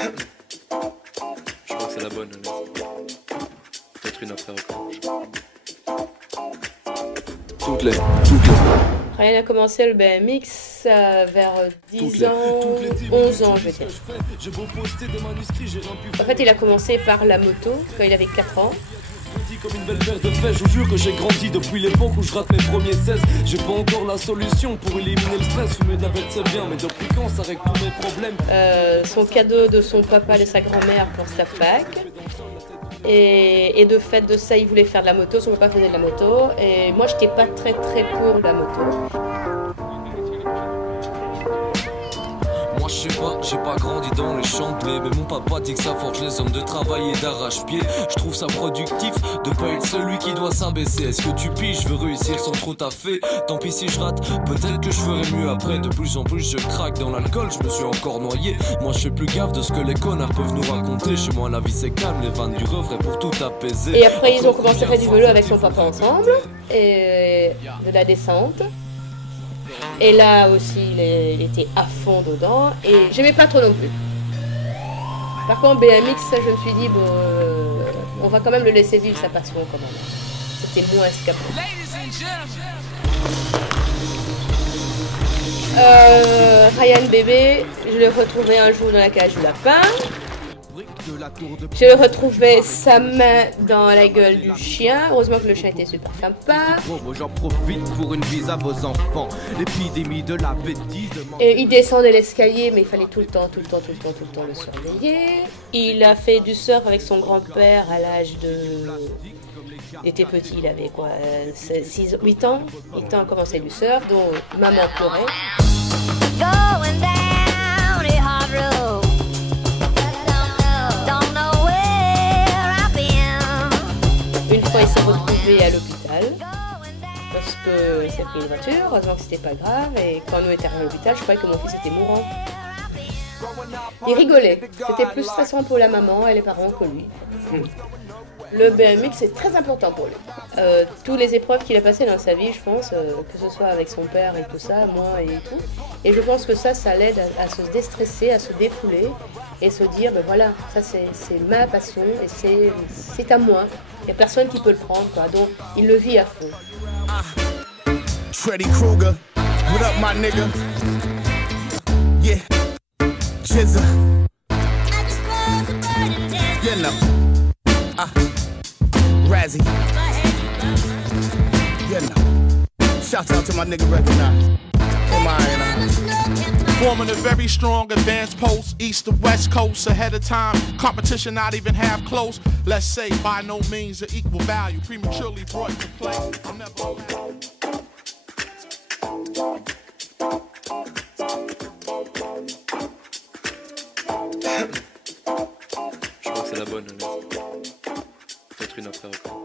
Je crois que c'est la bonne. Peut-être une après encore. Toutes les. Ryan a commencé le BMX vers 10 ans, 11 ans je vais dire. En fait il a commencé par la moto quand il avait 4 ans. Comme une belle paire de fesses, je vous jure que j'ai grandi depuis l'époque où je rate mes premiers 16. J'ai pas encore la solution pour éliminer le stress. Fumer de la vête c'est bien, mais depuis quand ça règle tous mes problèmes? Son cadeau de son papa et de sa grand-mère pour sa fac. Et de fait de ça, il voulait faire de la moto, son papa faisait de la moto. Et moi, j'étais pas très pour la moto. Moi je sais pas, j'ai pas grandi dans les champs de blé, mais mon papa dit que ça forge les hommes de travailler d'arrache-pied. Je trouve ça productif de pas être celui qui doit s'abaisser. Est-ce que tu piges, je veux réussir sans trop taffer. Tant pis si je rate, peut-être que je ferai mieux après. De plus en plus je craque dans l'alcool, je me suis encore noyé. Moi je fais plus gaffe de ce que les connards peuvent nous raconter. Chez moi la vie c'est calme, les vannes du refrain pour tout apaiser. Et après ils ont commencé à faire du vélo avec son papa ensemble, et de la descente. Et là aussi, il était à fond dedans. Et j'aimais pas trop non plus. Par contre, BMX, ça, je me suis dit, bon, on va quand même le laisser vivre sa passion quand même. C'était moins escapé. Ryan bébé, je l'ai retrouvé un jour dans la cage du lapin. J'ai retrouvé sa main dans la gueule du chien. Heureusement que le chien était super sympa. J'en profite pour une bise à vos enfants. L'épidémie de la bêtise. Et il descendait l'escalier, mais il fallait tout le temps le surveiller. Il a fait du surf avec son grand-père à l'âge de... Il était petit, il avait quoi, 8 ans. 8 ans a commencé du surf, dont maman pleurait. Going down a hard road. Une fois, il s'est retrouvé à l'hôpital parce qu'il s'est pris une voiture. Heureusement que c'était pas grave. Et quand nous étions arrivés à l'hôpital, je croyais que mon fils était mourant. Il rigolait. C'était plus stressant pour la maman et les parents que lui. Le BMX, c'est très important pour lui. Tous les épreuves qu'il a passées dans sa vie, je pense, que ce soit avec son père et tout ça, moi et tout. Et je pense que ça l'aide à se déstresser, à se défouler et se dire, ben voilà, ça c'est ma passion et c'est à moi. Il n'y a personne qui peut le prendre, quoi. Donc il le vit à fond. Freddy Krueger, what up my nigga? Yeah, Jizza. You know. Razzie. You know. Shout out to my nigga Recognize. Forming a very strong advanced post, east to west coast, ahead of time. Competition not even half close. Let's say by no means of equal value. Prematurely brought to play. I'm never. Je crois que c'est la bonne. Peut-être une après encore.